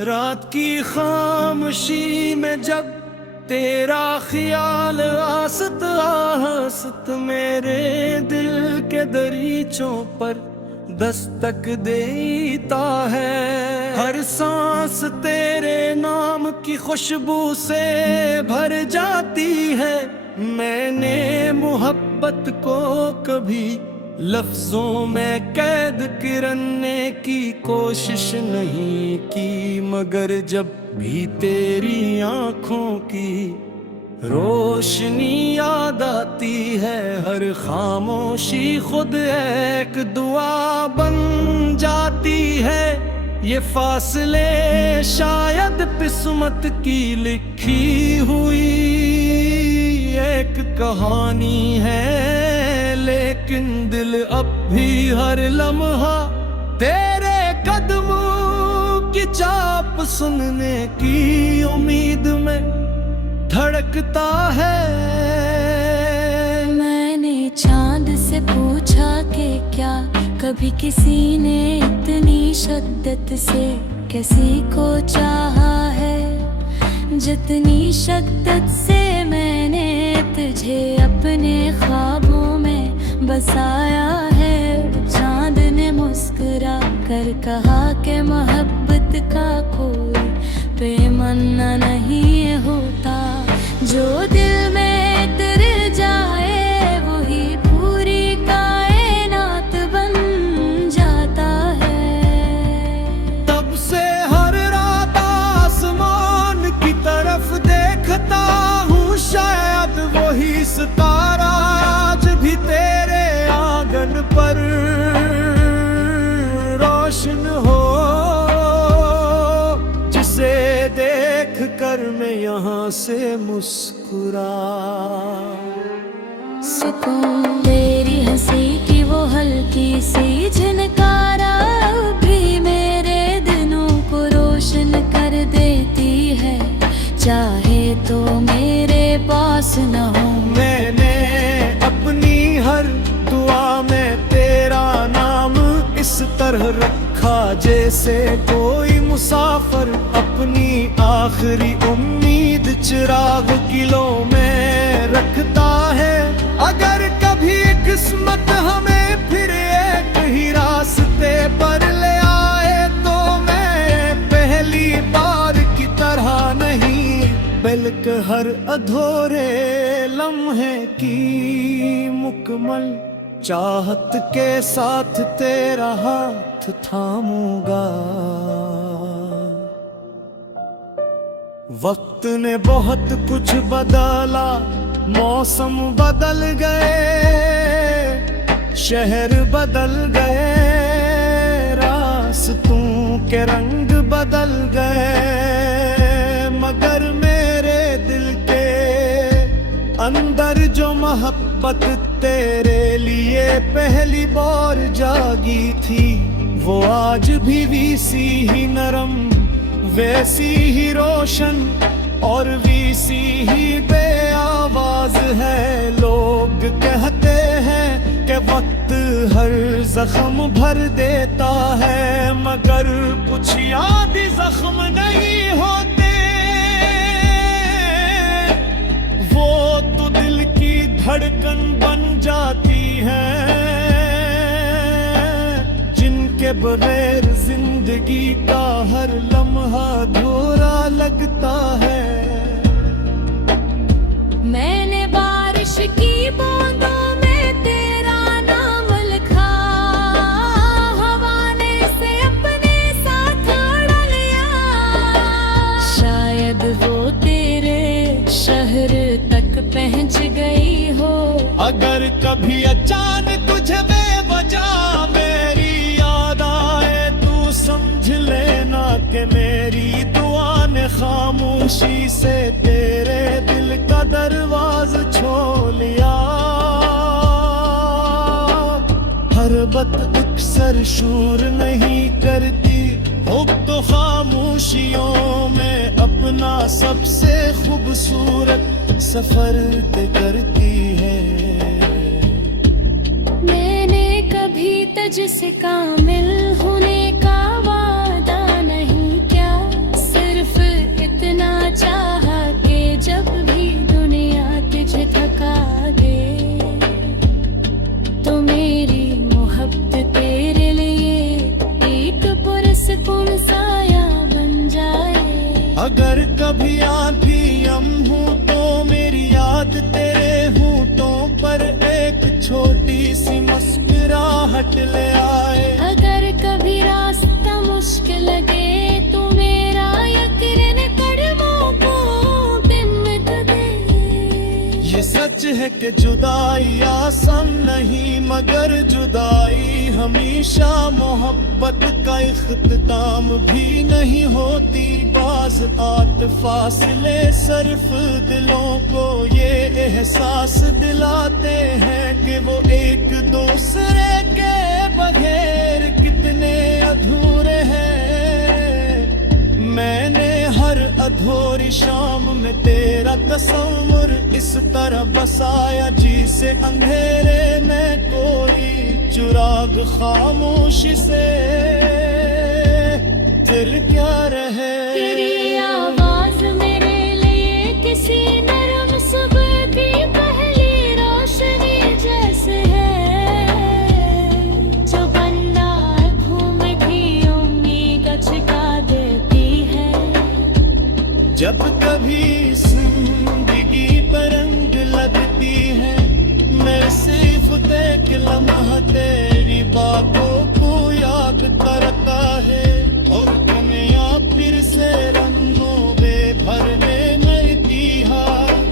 रात की खामोशी में जब तेरा ख्याल आसत आसत मेरे दिल के दरीचों पर दस्तक देता है। हर सांस तेरे नाम की खुशबू से भर जाती है। मैंने मोहब्बत को कभी लफ्जों में कैद करने की कोशिश नहीं की, मगर जब भी तेरी आंखों की रोशनी याद आती है, हर खामोशी खुद एक दुआ बन जाती है। ये फासले शायद किस्मत की लिखी हुई एक कहानी है, लेकिन दिल अब भी हर लम्हा तेरे कदमों की चाप सुनने की उम्मीद में धड़कता है। मैंने चांद से पूछा कि क्या कभी किसी ने इतनी शिद्दत से किसी को चाहा है, जितनी शिद्दत से मैंने तुझे अपने ख्वाबों में बसाया है। चांद ने मुस्कुरा कर कहा कि मोहब्बत का कोई बेमन्ना नहीं होता, जो दिल में उतर जाए वही पूरी कायनात बन जाता है। तब से हर रात आसमान की तरफ देखता हूँ, शायद वही सितारा आज भी तेरे आंगन पर रोशन हो, जिसे देख कर मैं यहाँ से मुस्कुरा। सुकून तेरी हंसी की वो हल्की सी झनकारा भी मेरे दिनों को रोशन कर देती है, चाहे तो मेरे पास न हो। मैंने अपनी हर दुआ में तेरा नाम इस तरह रखा, जैसे कोई मुसाफिर अपनी आखिरी उम्मीद चिराग किलों में रखता है। अगर कभी किस्मत हमें फिर एक ही रास्ते पर ले आए, तो मैं पहली बार की तरह नहीं बल्कि हर अधूरे लम्हे की मुकम्मल चाहत के साथ तेरा हाथ थामूंगा। वक्त ने बहुत कुछ बदला, मौसम बदल गए, शहर बदल गए, रास्तों के रंग बदल गए, मगर मेरे दिल के अंदर जो मोहब्बत तेरे लिए पहली बार जागी थी, वो आज भी वैसी ही नरम, वैसी ही रोशन और वैसी ही बेआवाज है। लोग कहते हैं कि वक्त हर जख्म भर देता है, मगर कुछ याद जख्म नहीं होते, वो तो दिल की धड़कन बन जाती है, जिनके बगैर जिंदगी का हर लम्हा अधूरा लगता है। मैंने बारिश की बूंदों में तेरा नाम लिखा, हवा ने इसे अपने साथ उड़ा लिया, शायद वो तेरे शहर तक पहुंच गई हो। अगर कभी अचानक तुझे बेवजह मेरी याद आए, तू समझ लेना कि मेरी दुआ ने खामोशी से तेरे दिल का दरवाज छोड़ लिया। हर बात अक्सर शोर नहीं करती, हुब तो खामोशियों में अपना सबसे खूबसूरत सफर तय करती है। मैंने कभी तुझसे कामिल होने का वादा नहीं किया, अगर कभी आंधी यम हूँ तो मेरी याद तेरे होंठों पर एक छोटी सी मुस्कुराहट ले आए। अगर कभी रास्ता मुश्किल लगे तो मेरा यकीन कदमों को हिम्मत दे। ये सच है कि जुदाई आसान नहीं, मगर जुदाई हमेशा मोहब्बत का इख्तिताम भी नहीं होती। बाज़ आत फासले सिर्फ दिलों को ये एहसास दिलाते हैं कि वो एक दूसरे के बगैर कितने अधूरे हैं। मैंने हर अधूरी शाम में तेरा तस्वुर इस तरह बसाया जिसे अंधेरे में कोई चिराग खामोशी से फिर क्या रहे। तेरी आवाज मेरे लिए किसी नरम सुबह की पहली रोशनी जैसे है, जो बंदा आँखों में की उम्मीद छिपा देती है। जब कभी जिंदगी पर रंग लगती है, मैं सिर्फ देख लम्हा तेरी बातों को याद करता है। और दुनिया फिर से रंगों में भरने लगती है।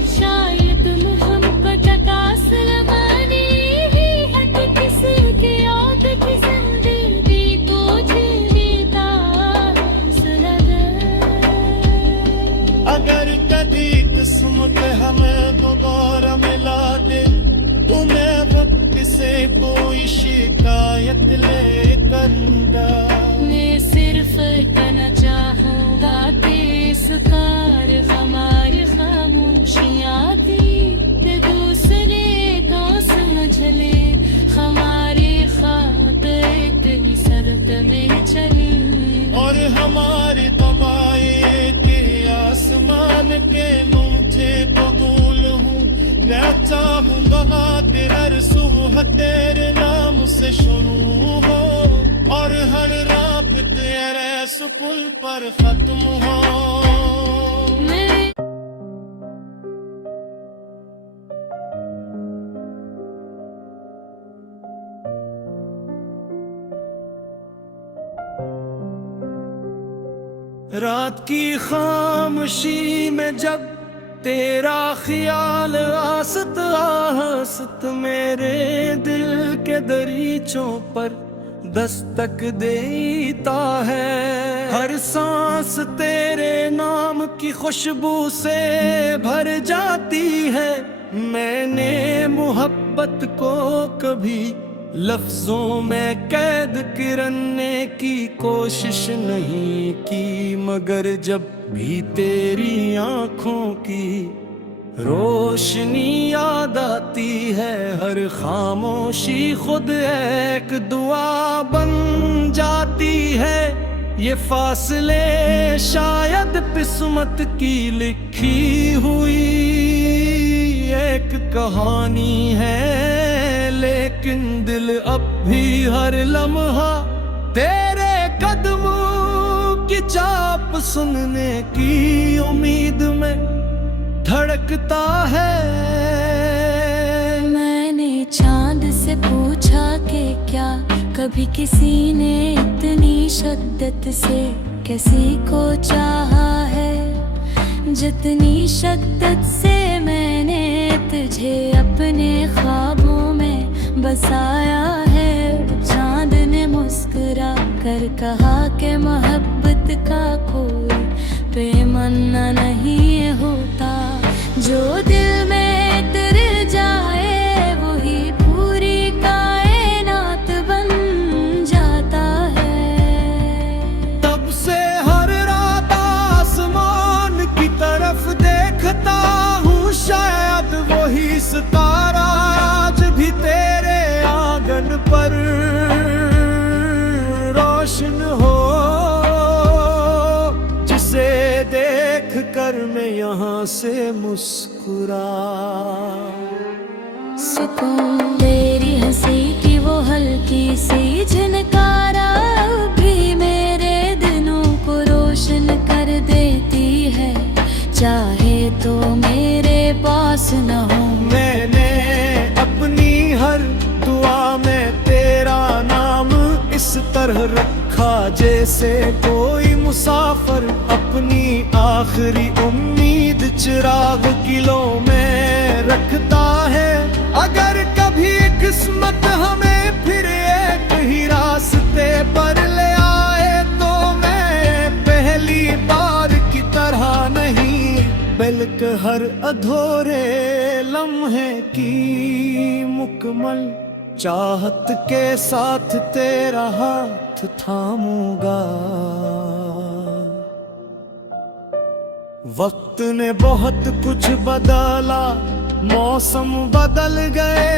शायद मोहब्बत का सलमानी ही है कि किसी की याद की जिंदगी को जीता अगर कभी किस्मत हमें दोबारा मिला दे तो मैं वक्त से कोई शिकायत लेकर मैं सिर्फ कहना चाहूँगा कि इस कार हमारी खामोशियाँ थी, दूसरे को समझ ले हमारी खातिर एक सरद में चली। और हमारी दवाएं के आसमान के मुझे बबूल हूँ। मैं चाहूँगा तेरा रसूह तेरे नाम से शुरू हो, और हर रात तेरे सुपुल पर खत्म हो। रात की खामोशी में जब तेरा ख्याल आसत आसत मेरे दिल के दरीचों पर दस्तक देता है। हर सांस तेरे नाम की खुशबू से भर जाती है। मैंने मोहब्बत को कभी लफ्जों में कैद करने की कोशिश नहीं की, मगर जब भी तेरी आंखों की रोशनी याद आती है, हर खामोशी खुद एक दुआ बन जाती है। ये फासले शायद किस्मत की लिखी हुई एक कहानी है, लेकिन दिल अब भी हर लम्हा तेरे कदमों की चाप सुनने की उम्मीद में धड़कता है। मैंने चांद से पूछा कि क्या कभी किसी ने इतनी शिद्दत से किसी को चाहा है, जितनी शिद्दत से मैंने तुझे अपने ख्वाबों में बसाया है। चांद ने मुस्कुरा कर कहा कि मोहब्बत का कोई पैमाना नहीं होता, जो दिल में उतर जाए वही पूरी कायनात बन जाता है। तब से हर रात आसमान की तरफ देखता हूँ, शायद वही सितारा आज भी तेरे आंगन पर रोशन हो, जिसे देख कर मैं यहाँ से मुस्कुरा। सुकून तेरी हंसी की वो हल्की सी झनकारा भी मेरे दिनों को रोशन कर देती है। चाहे तो मेरे पास न हो। मैंने अपनी हर दुआ में तेरा नाम इस तरह रखा जैसे कोई मुसाफिर अपनी आखिरी उम्मीद चिराग किलो में रखता है। अगर कभी किस्मत हमें फिर एक ही रास्ते पर ले आए तो मैं पहली बार की तरह नहीं बल्कि हर अधूरे लम्हे की मुकम्मल चाहत के साथ तेरा हाथ थामूंगा। वक्त ने बहुत कुछ बदला, मौसम बदल गए,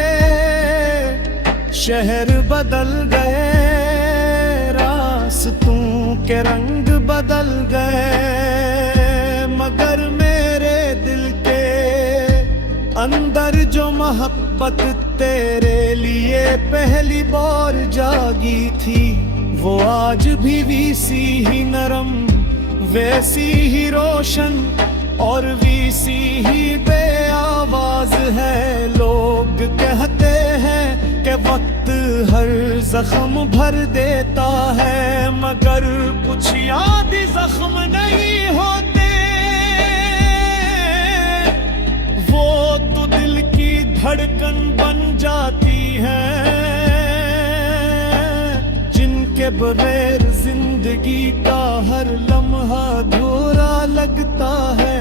शहर बदल गए, रास्तों के रंग बदल गए, मगर मेरे दिल के अंदर जो मोहब्बत तेरे लिए पहली बार जागी थी वो आज भी वैसी ही नरम, वैसी ही रोशन और वैसी ही बेआवाज है। लोग कहते हैं कि वक्त हर जख्म भर देता है, मगर कुछ याद जख्म नहीं होते, वो तो दिल की धड़कन बन जाती है, जिनके बगैर जिंदगी का हर लम्हा अधूरा लगता है।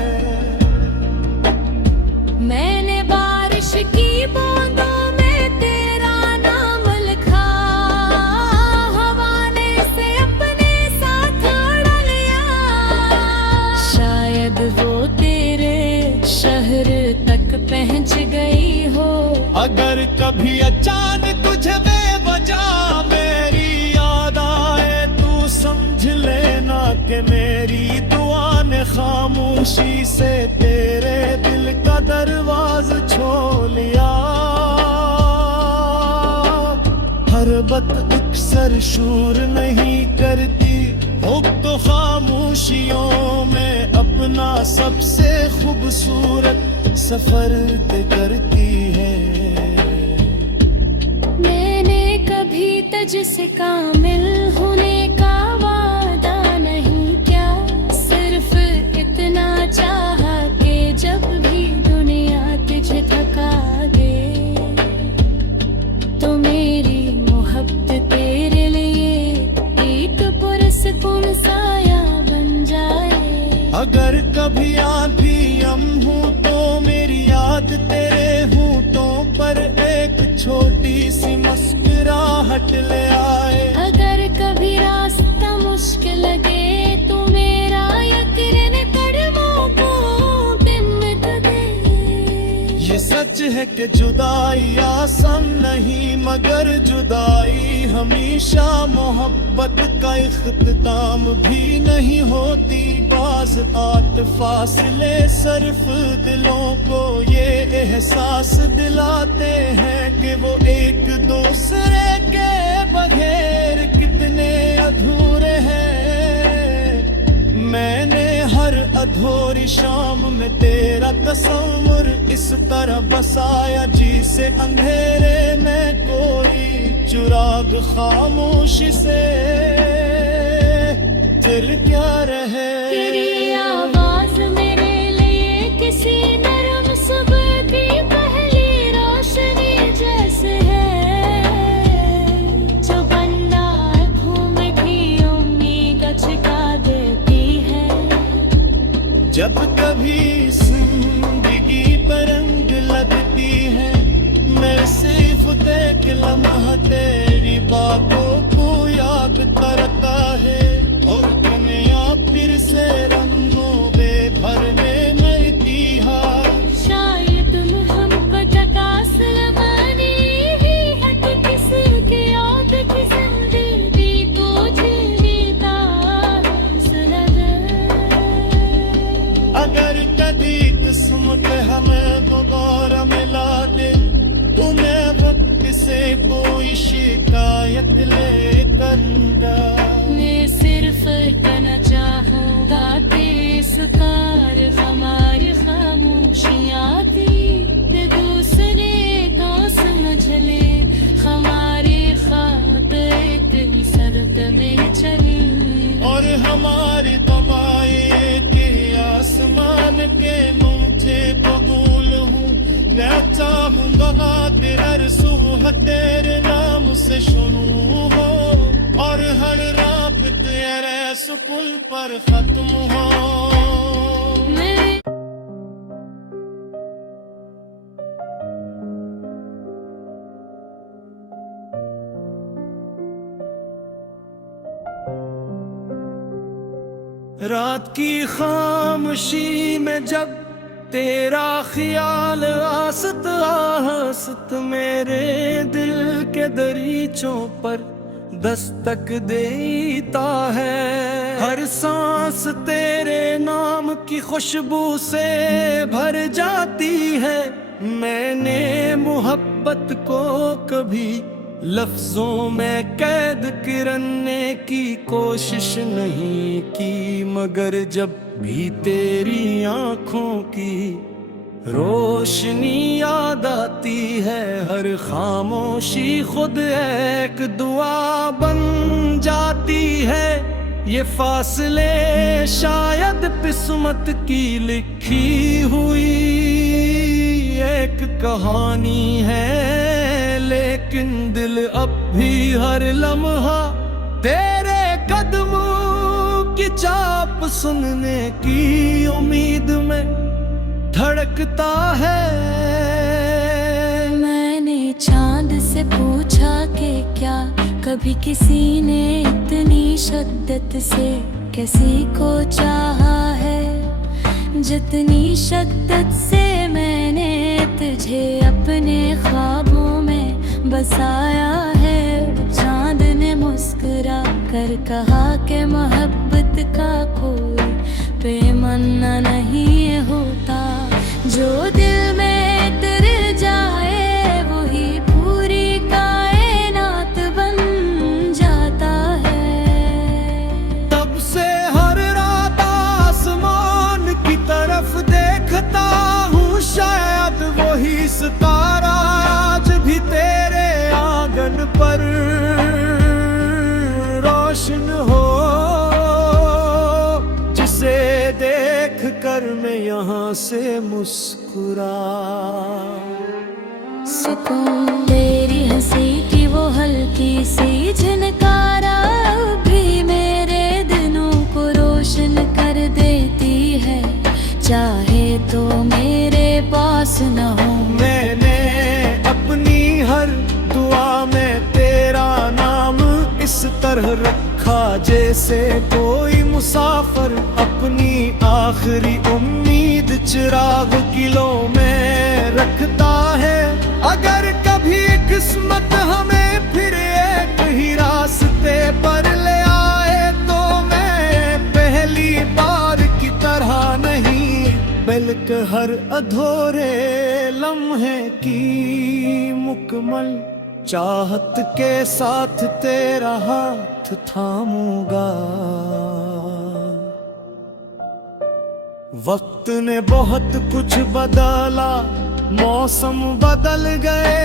मैंने बारिश की बूंदों में तेरा नाम लिखा, हवा ने से अपने साथ उड़ा लिया, शायद वो तेरे शहर तक पहुंच गई हो। अगर कभी अचानक तुझे बेवजह मेरी याद आए तू समझ लेना कि मेरी दुआ ने खामोशी से तेरे दिल का दरवाज़ छोड़ लिया। हर बात अक्सर शोर नहीं करती, तो खामोशियों में अपना सबसे खूबसूरत सफर तय करती है। मैंने कभी तुझसे कामिल होने का वादा नहीं किया, सिर्फ इतना चाहा कि जब भी दुनिया तुझे थका दे तो मेरी मोहब्बत तेरे लिए एक पुरस्कून साया बन जाए। अगर कभी आंधी हम हूँ तो मेरी याद तेरे होंठों पर एक छोटी सी मुस्कुराहट ले आए। अगर कभी रास्ता मुश्किल लगे तो मेरा यकीन कदमों को हिम्मत दे। ये सच है कि जुदाई आसान नहीं, मगर जुदाई हमेशा मोहब्बत का इख्तिताम भी नहीं होती। बाज आत फासले सिर्फ दिलों को ये एहसास दिलाते हैं कि वो एक दूसरे के बगैर कितने अधूरे हैं। मैंने हर अधूरी शाम में तेरा तस्वीर इस तरह बसाया जिसे अंधेरे में कोई चिराग खामोशी से फिर क्या रहे। तेरी आवाज मेरे लिए किसी नरम सुबह की पहली रोशनी जैसे है, जो बंदा घूम की उम्मीद छिपा देती है। जब कभी जिंदगी पर रंग लगती है मैं सिर्फ देख लम्हा तेरी बातों को याद करता है, और दुनिया फिर से रंगों में भरने लगती है। शायद मोहब्बत का सलमानी ही है कि किसकी याद की जिंदगी को जीता अगर कभी किस्मत हमें दोबारा मिला दे तुम्हें वक्त से कोई शिकायत लेकर ना। मैं सिर्फ कहना चाहूँगा कि इस कार हमारी तेरे नाम से शुरू हो और हर रात तेरे सुकुल पर खत्म हो। रात की खामोशी में जब तेरा ख्याल आसत आसत मेरे दिल के दरीचों पर दस्तक देता है। हर सांस तेरे नाम की खुशबू से भर जाती है। मैंने मोहब्बत को कभी लफ्जों में कैद करने की कोशिश नहीं की, मगर जब भी तेरी आंखों की रोशनी याद आती है, हर खामोशी खुद एक दुआ बन जाती है। ये फासले शायद किस्मत की लिखी हुई एक कहानी है, लेकिन दिल अब भी हर लम्हा तेरे कदमों की चाप सुनने की उम्मीद में धड़कता है। मैंने चांद से पूछा कि क्या कभी किसी ने इतनी शिद्दत से किसी को चाहा है, जितनी शिद्दत से मैंने तुझे अपने ख्वाबों में बसाया है। चांद ने मुस्कुरा कर कहा कि मोहब्बत का कोई पैमाना नहीं होता, जो दिल में उतर जाए वही पूरी कायनात बन जाता है। तब से हर रात आसमान की तरफ देखता हूँ, शायद वही सितारा आज भी तेरे आंगन पर रोशन हो, जिसे देख कर मैं यहाँ से मुस्कुरा। सुकून तेरी हंसी की वो हल्की सी झनकारा भी मेरे दिनों को रोशन कर देती है, चाहे तो मेरे पास न हो। मैंने अपनी हर दुआ में तेरा नाम इस तरह रखा, जैसे कोई मुसाफिर अपनी आखिरी उम्मीद चिराग किलो में रखता है। अगर कभी किस्मत हमें फिर एक ही रास्ते पर ले आए, तो मैं पहली बार की तरह नहीं, बल्कि हर अधूरे लम्हे की मुकम्मल चाहत के साथ तेरा हाथ थामूंगा। वक्त ने बहुत कुछ बदला, मौसम बदल गए,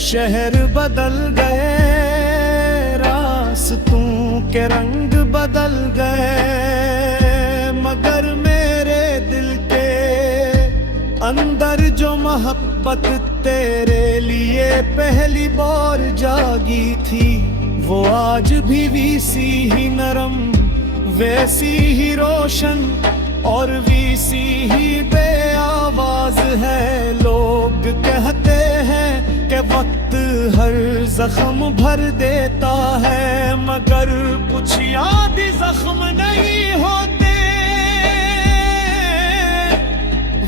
शहर बदल गए, रास्तों के रंग बदल गए, मगर मेरे दिल के अंदर जो मोहब्बत तेरे लिए पहली बार जागी थी, वो आज भी वैसी ही नरम, वैसी ही रोशन और वैसी ही बेआवाज है। लोग कहते हैं कि वक्त हर जख्म भर देता है, मगर कुछ याद जख्म नहीं होते,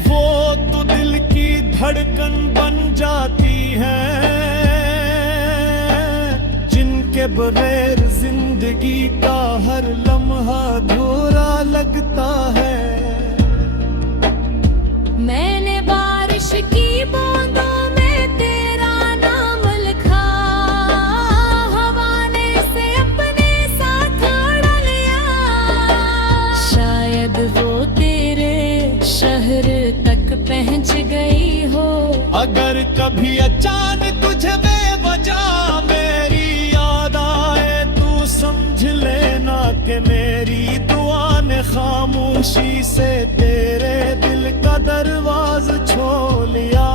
वो तो दिल की धड़कन बन जाती है, जिनके बगैर जिंदगी का हर लम्हा अधूरा लगता है। मैंने बारिश की बूंदों में तेरा नाम लिखा, हवा ने इसे अपने साथ उड़ा लिया, शायद वो तेरे शहर तक पहुंच गई हो। अगर कभी अचानक तुझे बेवजह मेरी याद आए, तू समझ लेना कि मेरी दुआ ने खामोशी से तेरे दिल का दरवाज़ा छोड़ लिया।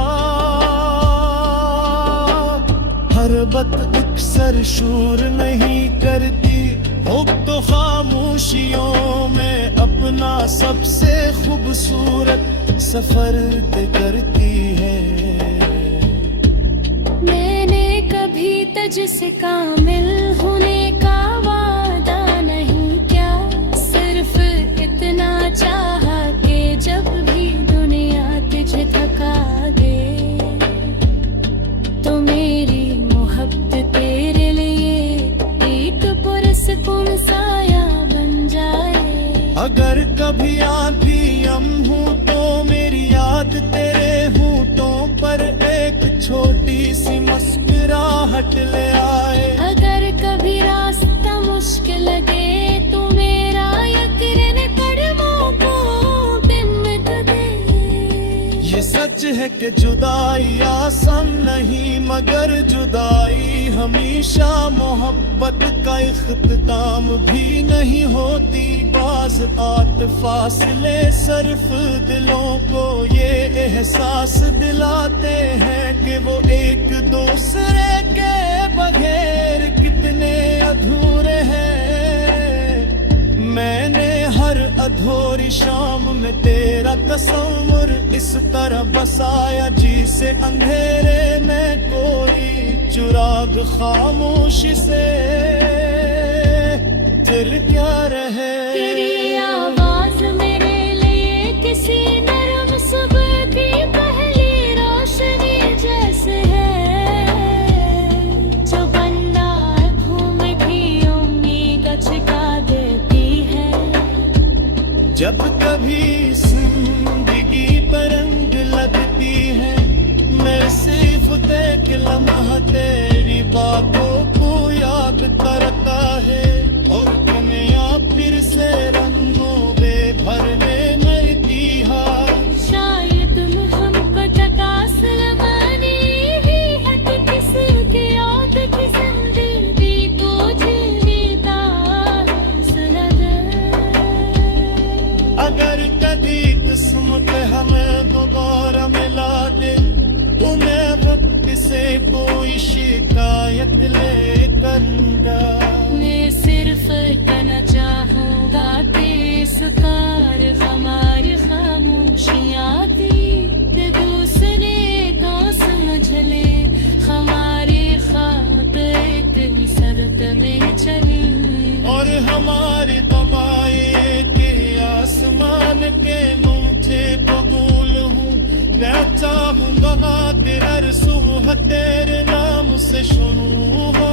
मोहब्बत अक्सर शोर नहीं करती, हो तो खामोशियों में अपना सबसे खूबसूरत सफर तय करती है। मैंने कभी तुझसे कामिल होने का वादा नहीं किया, सिर्फ इतना चाहा कि जब भी दुनिया तुझे थका दे तो मेरी मोहब्बत तेरे लिए एक पुरस्कुन साया बन जाए। अगर कभी आंधी हम हूँ तो मेरी याद तेरे होठों पर एक छोटी सी मुस्कुराहट ले आए। अगर कभी रास्ता मुश्किल लगे तो मेरा यकीन कदमों को हिम्मत दे। ये सच है कि जुदाई आसान नहीं, मगर जुदाई हमेशा मोहब्बत का इख्तिताम भी नहीं होती। बाज़ आत फासले सिर्फ दिलों को ये एहसास दिलाते हैं कि वो एक दूसरे के बगैर कितने अधूरे हैं। मैंने हर अधूरी शाम में तेरा तस्वुर इस तरह बसाया जिसे अंधेरे में कोई चिराग खामोशी से दिल क्या रहे। तेरी आवाज मेरे लिए किसी नरम सुबह की पहली रोशनी जैसे है, जो बन्ना घूम भी उम्मीद छिपा देती है। जब कभी जिंदगी पर रंग लगती है, मैं सिर्फ एक लम्हा तेरी बातों को याद करता है, और दुनिया फिर से रंगों में भरने लगती है। शायद मोहब्बत का सलमानी ही है कि किसी की याद की जिंदगी को जीता है सनद। अगर कभी किस्मत हमें दोबारा मिला दे तो मैं वक्त से कोई शिकायत ले करना। मैं सिर्फ कहना चाहूँगा कि इस कार हमारी खामोशियाँ थी, दूसरे को समझ ले हमारी खातिर सरद में चली। और हमारी दवाएं के आसमान के मुझे कबूल हूँ। मैं चाहूँगा तेरा सुबह तेरे नाम से शुरू हो,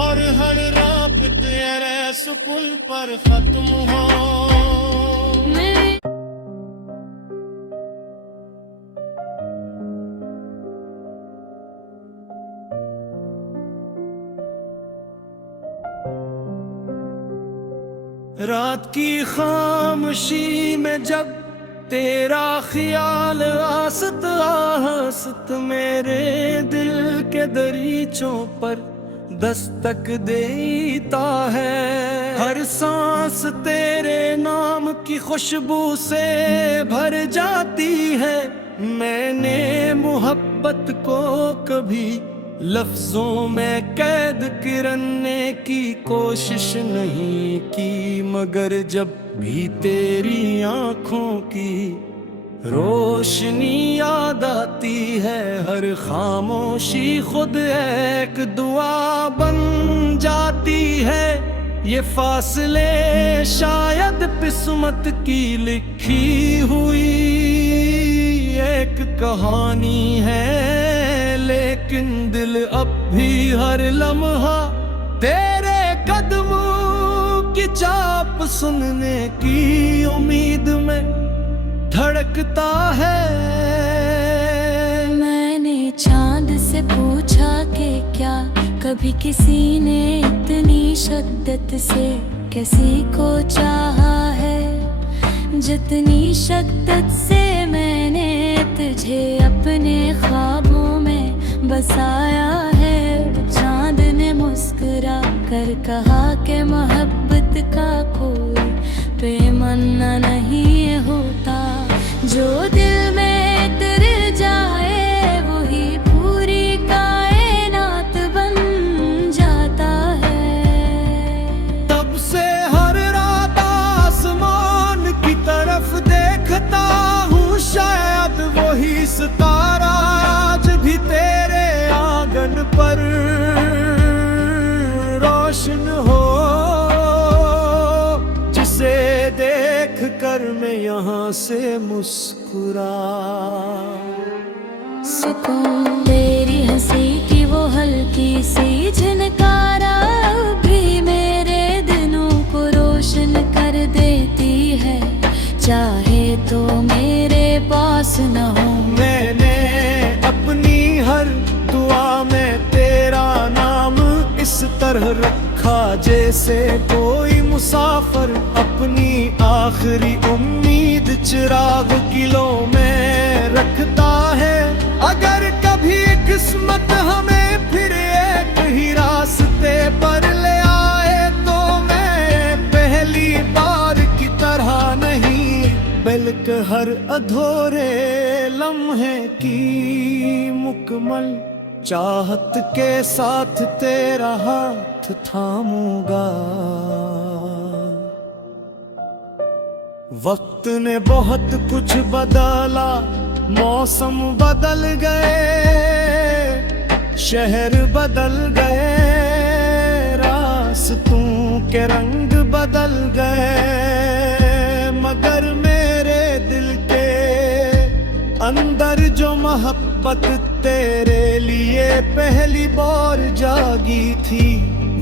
और हर रात तेरे सुकुल पर खत्म हो। रात की खामोशी में जब तेरा ख्याल आसत आसत मेरे दिल के दरीचों पर दस्तक देता है। हर सांस तेरे नाम की खुशबू से भर जाती है। मैंने मोहब्बत को कभी लफ्जों में कैद करने की कोशिश नहीं की, मगर जब भी तेरी आंखों की रोशनी याद आती है, हर खामोशी खुद एक दुआ बन जाती है। ये फासले शायद किस्मत की लिखी हुई एक कहानी है, लेकिन दिल अब भी हर लम्हा तेरे कदमों की चाप सुनने की उम्मीद में धड़कता है। मैंने चांद से पूछा कि क्या कभी किसी ने इतनी शिद्दत से किसी को चाहा है, जितनी शिद्दत से मैंने तुझे अपने ख्वाबों में बसाया है। चांद ने मुस्कुरा कर कहा कि मोहब्बत का कोई पैमाना नहीं होता, जो दिल में उतर जाए वही पूरी कायनात बन से मुस्कुरा। सुकून तेरी हंसी की वो हल्की सी झनकारा भी मेरे दिनों को रोशन कर देती है, चाहे तो मेरे पास न हो। मैंने अपनी हर दुआ में तेरा नाम इस तरह रखा जैसे कोई मुसाफिर अपनी आखिरी उम्मीद चिराग किलों में रखता है। अगर कभी किस्मत हमें फिर एक ही रास्ते पर ले आए तो मैं पहली बार की तरह नहीं बल्कि हर अधूरे लम्हे की मुकम्मल चाहत के साथ तेरा हाथ थामूंगा। वक्त ने बहुत कुछ बदला, मौसम बदल गए, शहर बदल गए, रास्तों के रंग बदल गए, मगर मेरे दिल के अंदर जो मोहब्बत तेरे लिए पहली बार जागी थी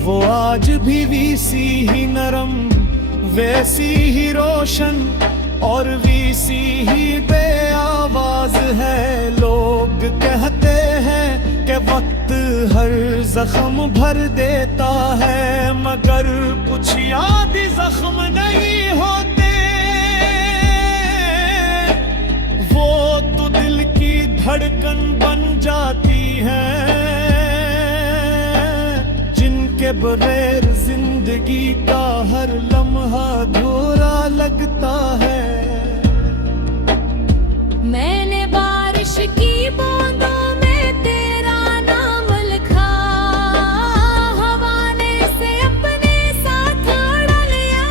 वो आज भी वैसी ही नरम, वैसी ही रोशन और वैसी ही बेआवाज है। लोग कहते हैं कि वक्त हर जख्म भर देता है, मगर कुछ याद जख्म नहीं होते, वो तो दिल की धड़कन बन जाती है, जिनके बगैर जिंदगी का हर लम्हा अधूरा लगता है। मैंने बारिश की बूंदों में तेरा नाम लिखा, हवा ने इसे अपने साथ उड़ा लिया,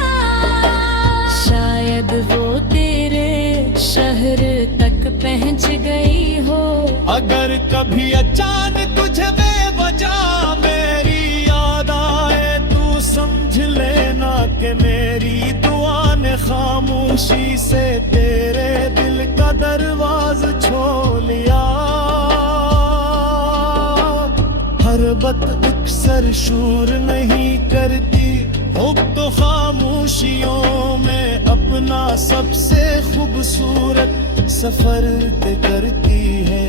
शायद वो तेरे शहर तक पहुंच गई हो। अगर कभी अचानक तुझे बेवजह मेरी याद आए तू समझ लेना कि मेरी दुआ ने खामोशी से तेरे दिल का दरवाज छोड़ लिया। हर बात अक्सर शोर नहीं करती, हुब तो खामोशियों में अपना सबसे खूबसूरत सफर तय करती है।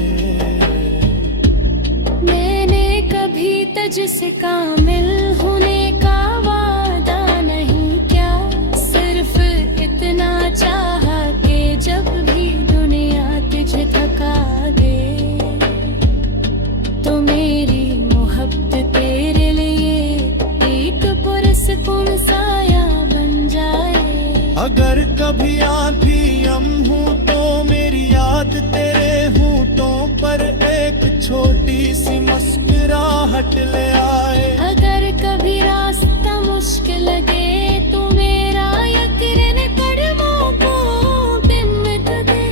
मैंने कभी तुझसे कामिल होने का वादा नहीं किया, सिर्फ इतना चाहा कि जब भी दुनिया तुझे थका दे तो मेरी मोहब्बत तेरे लिए एक पुरसकून साया बन जाए। अगर कभी आंधी हम हूँ तो मेरी याद तेरे होंठों पर एक छोटी सी मुस्कुराहट ले आए। अगर कभी रास्ता मुश्किल लगे तो मेरा यकीन कदमों को हिम्मत दे।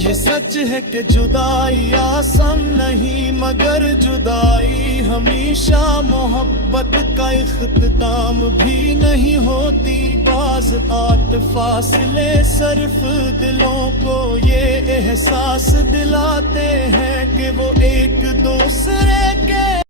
ये सच है कि जुदाई आसान नहीं, मगर जुदाई हमेशा मोहब्बत का इख्तिताम भी नहीं होती। बाज आत फासले सिर्फ दिलों को ये एहसास दिलाते हैं कि वो एक दूसरे